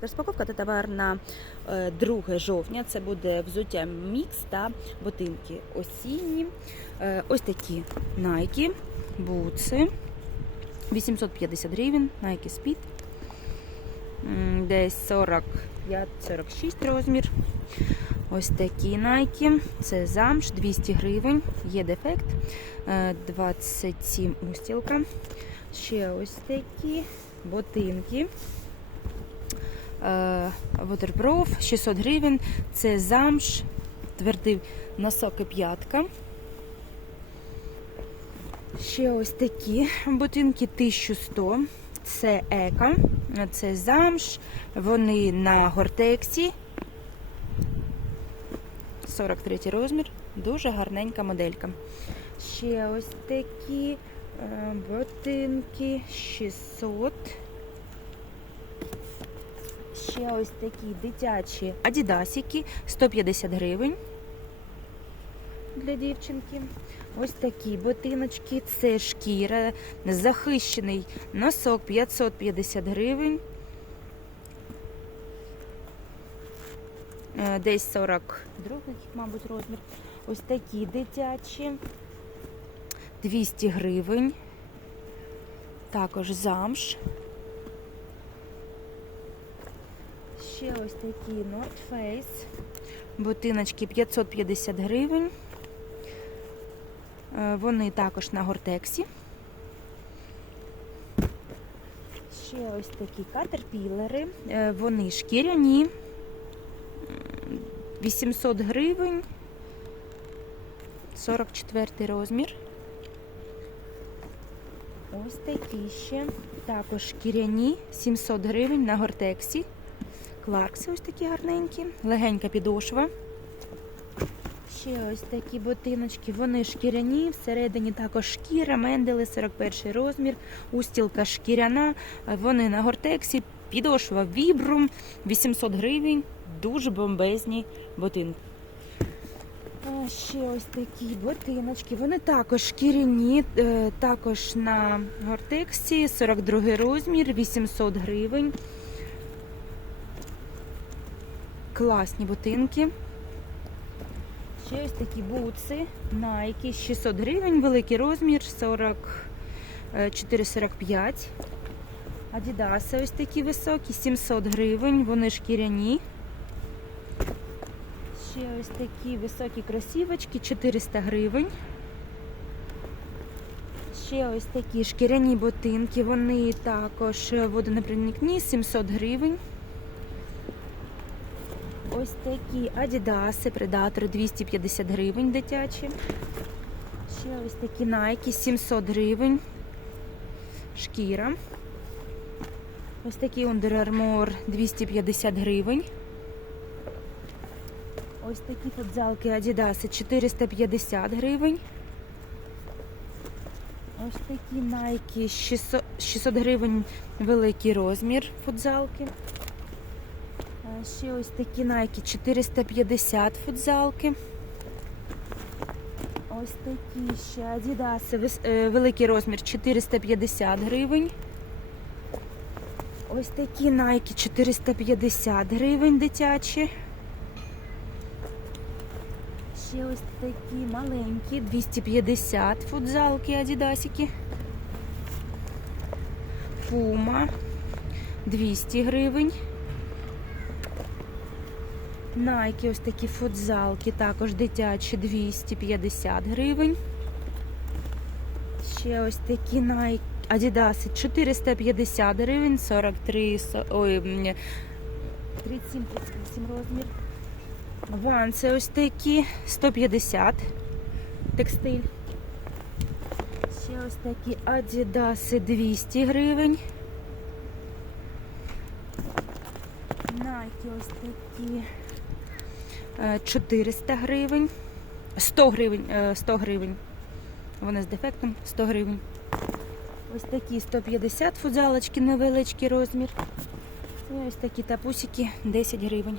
Розпаковка та товар на е, 2 жовтня. Це буде взуття мікс та ботинки осінні. Е, Ось такі Nike, бутси. 850 гривень, Nike Speed. Десь 45-46 розмір. Ось такі Nike. Це замш 200 гривень, є дефект. Е, 27 устілка. Ще ось такі ботинки. Е, Waterproof 600 гривень. Це замш, твердий носок і п'ятка. Ще ось такі ботинки 1100. Це ека, це замш. Вони на гортексі. 43 розмір. Дуже гарненька моделька. Ще ось такі е, ботинки 600. Ще ось такі дитячі адідасики 150 гривень для дівчинки. Ось такі ботиночки, це шкіра, захищений носок 550 гривень. Е, Десь 42, мабуть, розмір. Ось такі дитячі. 200 гривень. Також замш. Ще ось такі North Face. Ботиночки 550 гривень. Е, Вони також на гортексі. Ще ось такі катерпілери. Е, Вони шкіряні. 800 гривень. 44 розмір. Ось такі ще. Також шкіряні 700 гривень на гортексі. Кларкси ось такі гарненькі, легенька підошва. Ще ось такі ботиночки, вони шкіряні, всередині також шкіра, мендели, 41 розмір, устілка шкіряна, вони на гортексі, підошва вібрум, 800 гривень, дуже бомбезні ботинки. А Ще ось такі ботиночки, вони також шкіряні, е, також на гортексі, 42 розмір, 800 гривень. Класні ботинки. Ще ось такі бутси Nike 600 гривень, великий розмір 44-45. Адідаси ось такі високі, 700 гривень, вони шкіряні. Ще ось такі високі кросівочки 400 гривень. Ще ось такі шкіряні ботинки, вони також водонепроникні, 700 гривень. Ось такі Адідаси, предатори 250 гривень дитячі. Ще ось такі Nike 700 гривень. Шкіра. Ось такі Under Armour 250 гривень. Ось такі футзалки Адідаси 450 гривень. Ось такі Nike 600, 600 гривень великий розмір футзалки. Ще ось такі Nike 450 футзалки. Ось такі ще Adidas е, великий розмір 450 гривень. Ось такі Nike 450 гривень дитячі. Ще ось такі маленькі 250 футзалки Адідасики. Puma 200 гривень. Найки ось такі футзалки, також дитячі 250 гривень. Ще ось такі Nike Адідаси 450 гривень, 43, ой, 37-38 розмір. Ванси ось такі 150 текстиль. Ще ось такі Адідаси 200 гривень. Найки ось такі 400 гривень. 100 гривень, е, 100 гривень. Вони з дефектом 100 гривень. Ось такі 150 футзалочки, невеличкий розмір. І ось такі тапусики 10 гривень.